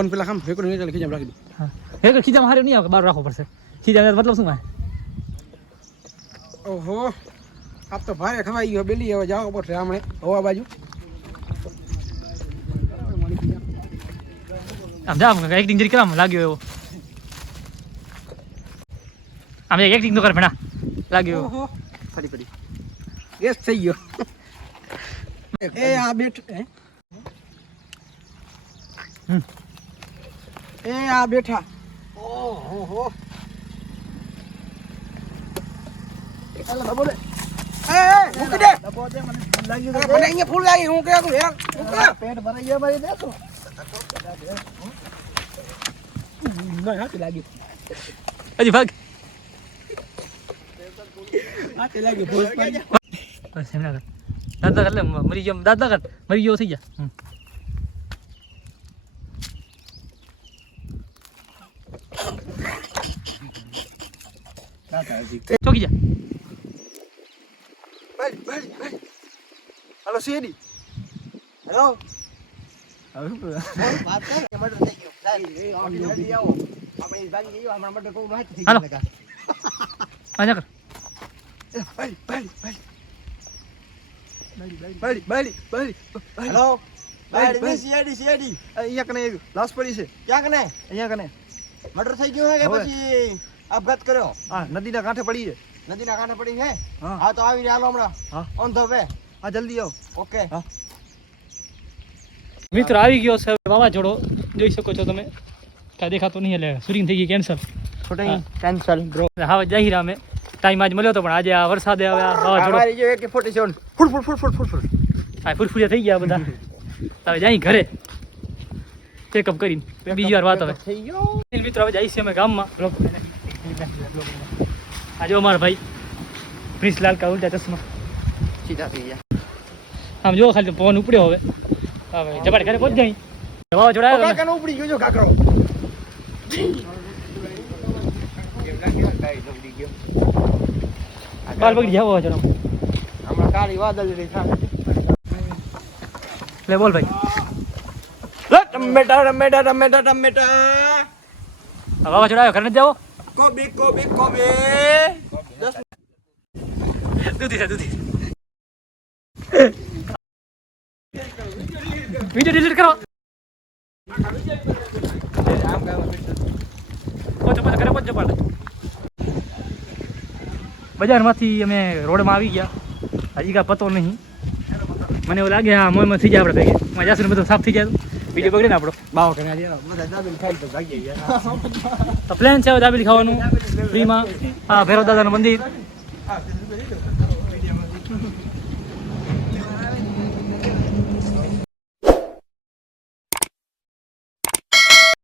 Phone પેલા ખામ ફેંકો નહીં ચાલે ખીજામાં રાખી દો હા હે કે ખીજામાં હારે નહીં આવે કે બહાર રાખવો પડશે ખીજામાં મતલબ શું હોય ઓહો આપ તો ભારે ખવાઈ ગયો બેલી હવે જાઓ પડશે હમણે હવા બાજુ આમ જા આમ એક્ટિંગ જરી કેમ લાગ્યો એવો આમ એક્ટિંગ તો કર ભણા લાગ્યો એવો ઓહો ફરી ફરી ગેસ થઈ ગયો એ આ બેઠ હે? હમ. એ આ બેઠા. ઓહો. હો ચાલો ડબો દે. એ એ મૂકી દે. ડબો દે મને ફૂલ લાગી મને અહીંયા ફૂલ લાગી હું કે યાર મૂક પેટ ભરાઈ ગયા ભાઈ દેખો. ના હાથ લાગી અજી ભાગ. હાથ લાગી ભૂલ પડી. બસ એમ ના કર. દાદા કર લે મરી ગયો દાદા કર. મરી ગયો થઈ જા હમ. ચોકી જા ભાઈ ભાઈ ભાઈ હાલો સીડી હેલો વાત કર કે મર્ડર થઈ ગયો જલ્દી આવો આપણે ભાગી ગયો હમણાં મર્ડર કોણ હોય થઈ હાલો. ગયો આજા કર ભાઈ ભાઈ ભાઈ બારી બારી હેલો બાયડની સીઆઈડી સીઆઈડી અહીંયા કને લાશ પડી છે. ક્યાં કને? અહીંયા કને. મર્ડર થઈ ગયું હે કે પછી? આપઘાત કર્યો? હા નદીના કાંઠે પડી છે. નદીના કાંઠે પડી છે? હા. હા તો આવી હાલો હમણાં. હા. On the way. હા જલ્દી આવો. ઓકે. મિત્રો આવી ગયો છે. વાવાઝોડો જોઈ શકો છો તમે. કાંઈ દેખાતું નહીં એટલે શૂટિંગ થઈ ગઈ કેન્સલ. શૂટિંગ કેન્સલ બ્રો હા જાહેર અમે. ટાઈમ આજ મળ્યો હતો પણ આજે આ વરસાદે હવે આ વાવાઝોડો અમારી જો એક ફોર્ટી સેવન ફૂલ ફૂલ ફૂલ ફૂલ ફૂલ ફૂલ આ ફૂરફૂરિયા થઈ ગયા બધા. હવે જાય ઘરે. ચેકઅપ કરીને. બીજી વાર વાત હવે. થઈ ગયો. મિત્રો હવે જઈશું અમે ગામમાં. બ્લોક આજે અમારા ભાઈ પ્રિન્સલાલ કા ઉલટા ચશ્મા. સીધા થઈ ગયા. આમ જો ખાલી પવન ઉપડ્યો હવે. હવે જબાડ ઘરે પહોંચ જાય. જવાબ જોડાયો. કાકાનો ઉપડી ગયો જો કાકરો. બાલ પકડી જાવ વાવાઝોડા હમણાં કાળી વાદળ રહી લે બોલ ભાઈ. લે, ટમેટા ટમેટા ટમેટા ટમેટા. વાવાઝોડા આવ્યો ઘરે નથી જાવો કોબી Kobe, Kobe. દસ દૂધી દૂધી વીડિયો ડિલીટ કરો બજારમાંથી અમે રોડમાં આવી ગયા. હજી કાંઈ પતો નહીં. મને એવું લાગે હા મોયમાં થઈ જાય આપણે ભેગે. માં જાસુ બધું સાફ થઈ જાય વીડિયો પકડીને આપણો. બાવો કરે તો પ્લાન છે દાબેલી ખાવાનું ફ્રીમાં. હા ભૈરવ દાદાનું મંદિર.